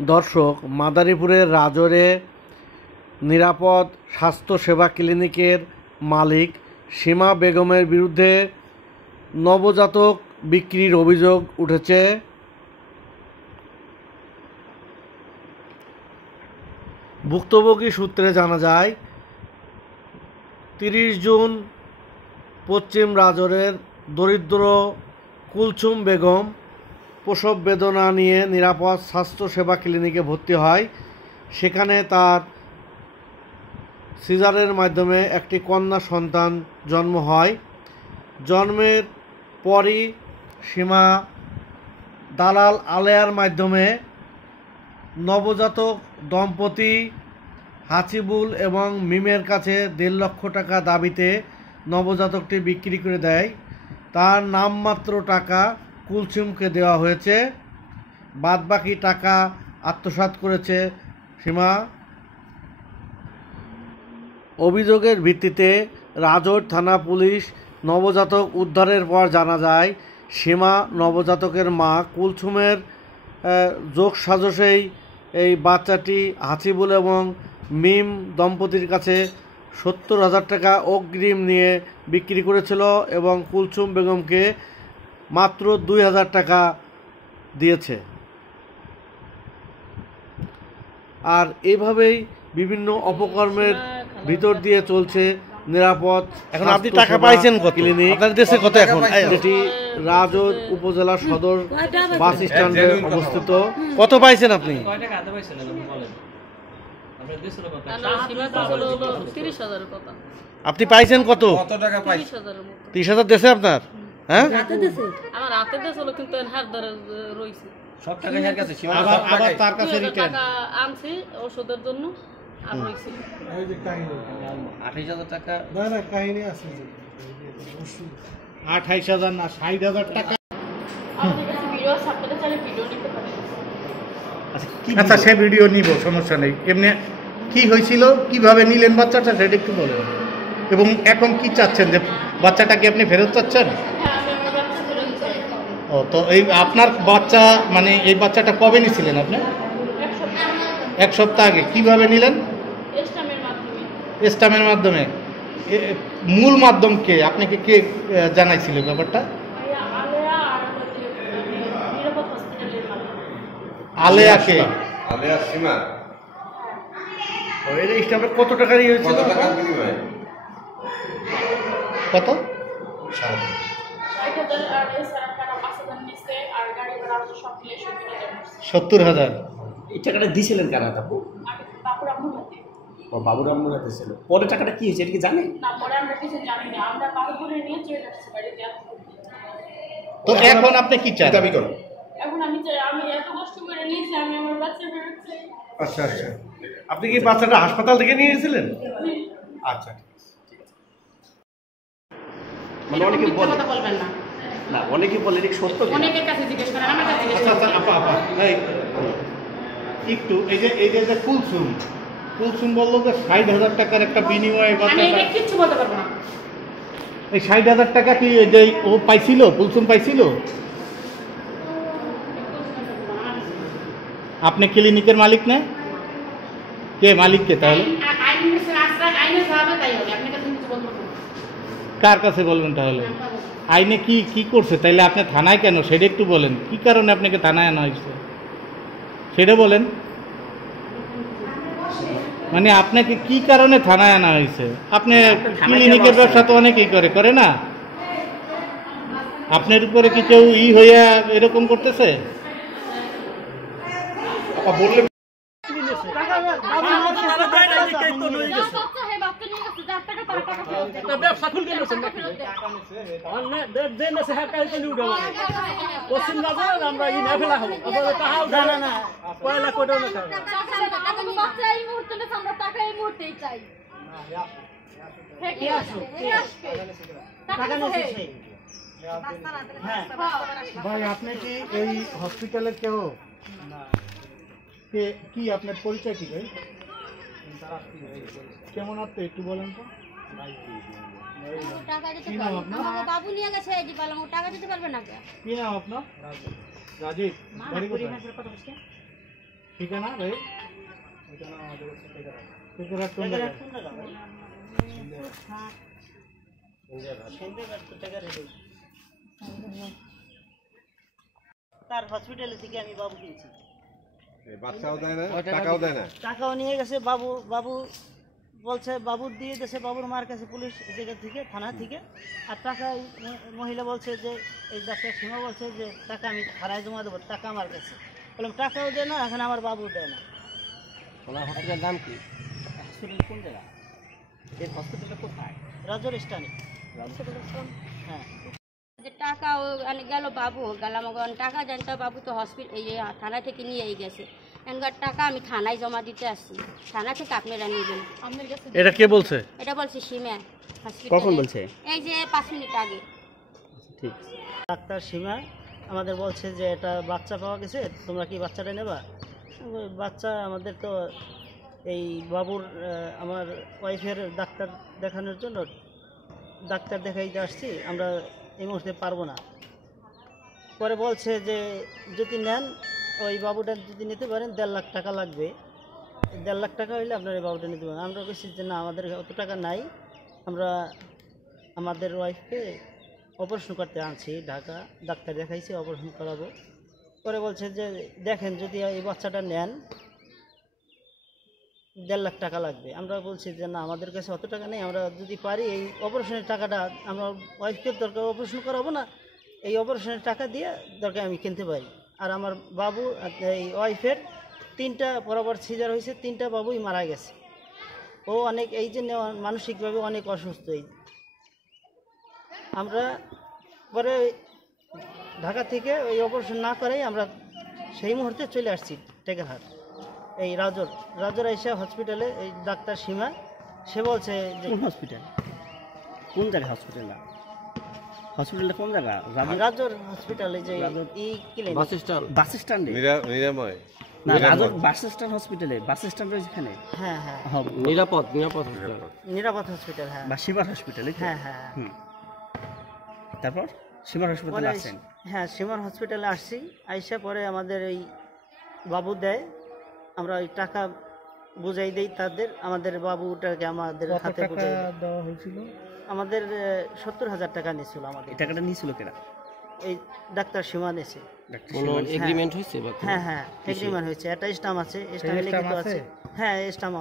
দর্শক, মাদারীপুরের রাজরে নিরাপদ স্বাস্থ্যসেবা ক্লিনিকের মালিক সীমা বেগমের বিরুদ্ধে নবজাতক বিক্রির অভিযোগ উঠেছে। ভুক্তভোগী সূত্রে জানা যায়, 30 জুন পশ্চিম রাজরের দরিদ্র কুলসুম বেগম প্রসব বেদনা নিয়ে নিরাপদ স্বাস্থ্যসেবা ক্লিনিকে ভর্তি হয়। সেখানে তার সিজারের মাধ্যমে একটি কন্যা সন্তান জন্ম হয়। জন্মের পরই সীমা দালাল আলেয়ার মাধ্যমে নবজাতক দম্পতি হাসিবুল এবং মিমের কাছে 1.5 লক্ষ টাকা দাবিতে নবজাতকটি বিক্রি করে দেয়। তার নামমাত্র টাকা কুলসুমকে দেওয়া হয়েছে, বাদবাকি টাকা আত্মসাৎ করেছে সীমা। অভিযোগের ভিত্তিতে রাজর থানা পুলিশ নবজাতক উদ্ধারের পর জানা যায়, সীমা নবজাতকের মা কুলসুমের যোগসাজশেই এই বাচ্চাটি হাসিবুল এবং মিম দম্পতির কাছে 70,000 টাকা অগ্রিম নিয়ে বিক্রি করেছিল এবং কুলসুম বেগমকে মাত্র 2,000 টাকা দিয়েছে। আর এভাবেই বিভিন্ন অপকর্মের ভিতর দিয়ে চলছে নিরাপদ। এখন আপনি টাকা পাইছেন কত? ক্লিনিক আপনার দেশে কত এখন? যেটি রাজর উপজেলা সদর বাস স্ট্যান্ডে অবস্থিত। কত পাইছেন আপনি? আপনি পাইছেন কত? 30,000 দেশে আপনার? হ্যাঁ, আমার হাতে দেশ হলো, কিন্তু হাত ধরে রইছে সব টাকা এর কাছে। আবার তার কাছে রিটার্ন টাকা আনছি ওষুধের জন্য। আর রইছে এই যে কাহিনী 28,000 টাকা। না না, কাহিনী আছে যে 28,000 না 60,000 টাকা। আমাদের কাছে ভিডিও আছে, আপনারা চাইলে ভিডিও নিতে পারেন। আচ্ছা, সে ভিডিও নিব, সমস্যা নেই। এমনি কি হয়েছিল, কিভাবে নিলেন বাচ্চাটা, সেটা একটু বলেন। এবং এখন কি চাচ্ছেন, যে বাচ্চাটা কি আপনি ফেরত চাচ্ছেন? ও, তো এই আপনার বাচ্চা, মানে এই বাচ্চাটা কবে নিয়েছিলেন আপনি? 1 সপ্তাহ আগে। কিভাবে নিলেন? স্টামের মাধ্যমে। মূল মাধ্যম কে, আপনাকে কে জানাইছিল ব্যাপারটা? আলেয়া কে? আলেয়া সীমা। ওই স্টামে কত টাকা দিয়ে হয়েছিল? কত? 70,000। এই টাকাটা দিয়েছিলেন কারা? তারপর বাবুর আম্মুর হাতে ছিল। পরে টাকাটা কি হয়েছে এটা কি জানেন? না, পরে আমরা কিছু জানি না। আমরা বাবুরে নিয়ে চলে আসছি বাড়িতে। তো এখন আপনি কি চান? দাবি করুন। এখন আমি চাই, আমি এত কষ্ট করে নিয়েছি, আমি আমার বাচ্চা ফেরত চাই। আচ্ছা আচ্ছা, আপনি কি বাচ্চাটা হাসপাতাল থেকে নিয়ে গেছিলেন? আচ্ছা, মানে অনেকে বলে কথা বলবেন না। না, অনেকে বলে এটা সত্য। অনেকের কাছে জিজ্ঞেস করেন, আমার কাছে জিজ্ঞেস করেন। আচ্ছা আপা এই একটু এই যে কুলসুম বললো যে 60,000 টাকার একটা বিনিময়ে আমি এটা কিচ্ছু বলতে পারবো না। এই 60,000 টাকা কি যে ও পাইছিল, কুলসুম পাইছিল? আপনি ক্লিনিকের মালিক না? কে মালিক কে তাহলে? কার কাছে বলবেন তাহলে? আইনে কি করছে তাইলে? আপনি থানায় কেন সেটা একটু বলেন। কি কারণে আপনাকে থানায় আনা হয়েছে সেটা বলেন। মানে আপনাকে কি কারণে থানায় আনা হয়েছে? আপনি ক্লিনিকের ব্যবসা তো অনেকেই করে না? আপনার উপরে কি কেউ হইয়া এরকম করতেছে? বললে ভাই, আপনি কি এই হসপিটালের কেউ? কি আপনার পরিচয় কি ভাই? কেমন আপনি একটু বলেন তো। বাবু নিয়ে গেছে, টাকা দিতে পারবে না। কি নাম আপনার? রাজীব। ঠিকানা ভাই তার হসপিটালে থেকে আমি বাবু কিনছি। বাচ্চাও দেয় না, টাকাও দেয় না। টাকাও নিয়ে গেছে বাবু। বাবু বলছে বাবু দিয়ে দেশে, বাবুর মার কাছে পুলিশ জায়গা থেকে, থানা থেকে। আর টাকা মহিলা বলছে যে এই ডাক্তার সীমা বলছে যে টাকা আমি থানায় জমা দেবো, টাকা আমার কাছে। বললাম টাকাও দেয় না, এখন আমার বাবু দেয় না। ওনার হসপিটালের নাম কি? হসপিটাল কোন জায়গা? এই হসপিটালটা কোথায়? রাজর স্টানে। হ্যাঁ, যে টাকা ও গেল বাবু গেলাম, টাকা জানতো বাবু তো হসপিটাল এই থানা থেকে নিয়েই গেছে। এনকার টাকা আমি থানায় জমা দিতে আসছি, থানা থেকে আপনারা নেবেন। এটা কে বলছে? এটা বলছে সীমা হসপিটাল। কখন বলছে? এই যে 5 মিনিট আগে। ঠিক। ডাক্তার সীমা আমাদের বলছে যে এটা বাচ্চা পাওয়া গেছে, তোমরা কি বাচ্চাটা নেবা? বাচ্চা আমাদের তো এই বাবুর আমার ওয়াইফের ডাক্তার দেখানোর জন্য ডাক্তার দেখাইতে আসছি, আমরা এই মুহূর্তে পারবো না। পরে বলছে যে যদি নেন, ওই বাবুটা যদি নিতে পারেন 1.5 লাখ টাকা লাগবে। 1.5 লাখ টাকা হইলে আপনার এই বাবুটা নিতে পারেন। আমরা বলছি যে না, আমাদের অত টাকা নাই, আমরা আমাদের ওয়াইফকে অপারেশন করতে আনছি ঢাকা, ডাক্তার দেখাইছি, অপারেশন করাবো। পরে বলছে যে দেখেন যদি এই বাচ্চাটা নেন 1.5 লাখ টাকা লাগবে। আমরা বলছি যে না, আমাদের কাছে অত টাকা নেই, আমরা যদি পারি এই অপারেশনের টাকাটা, আমরা ওয়াইফকে দরকার অপারেশন করাবো না, এই অপারেশনের টাকা দিয়ে দরকার আমি কিনতে পারি। আর আমার বাবু এই ওয়াইফের 3টা বরাবর সিজার হয়েছে, 3টা বাবুই মারা গেছে। ও অনেক এই যে মানসিকভাবে অনেক অসুস্থ। এই আমরা পরে ঢাকা থেকে ওই অপারেশন না করেই আমরা সেই মুহূর্তে চলে আসছি টেকেরহাট, এই রাজর আইসা হসপিটালে। এই ডাক্তার সীমা সে বলছে যে কোন হসপিটাল? কোন জায়গায় হসপিটালটা? হসপিটালটা কোন জায়গা? রাজর হসপিটালে যে এই ক্লিনিক বাস স্ট্যান্ডে? নিরাময় না, রাজর বাস স্ট্যান্ড হসপিটালে। বাস স্ট্যান্ড রয়েছে এখানে? হ্যাঁ হ্যাঁ, নিরাপদ হসপিটাল। হ্যাঁ, বা শিবার হসপিটালে? হ্যাঁ হ্যাঁ। তারপর শিবার হসপিটালে আসেন? হ্যাঁ, সীমার হসপিটালে আসছি। আইসা পরে আমাদের এই বাবু দেয়, আমরা ওই টাকা বুঝাই দেই তাদের। আমাদের বাবুটাকে আমাদের হাতে দেওয়া হয়েছিল। আমাদের 70,000 টাকা নিয়েছিল। আমাদের এই টাকাটা নিয়েছিল কেনা? এই ডাক্তার সীমা নিয়েছে। এগ্রিমেন্ট হয়েছে? হ্যাঁ হ্যাঁ, এগ্রিমেন্ট হয়েছে, একটা স্টাম্প আছে, স্টাম্পে লিখিত আছে। হ্যাঁ, স্টাম্প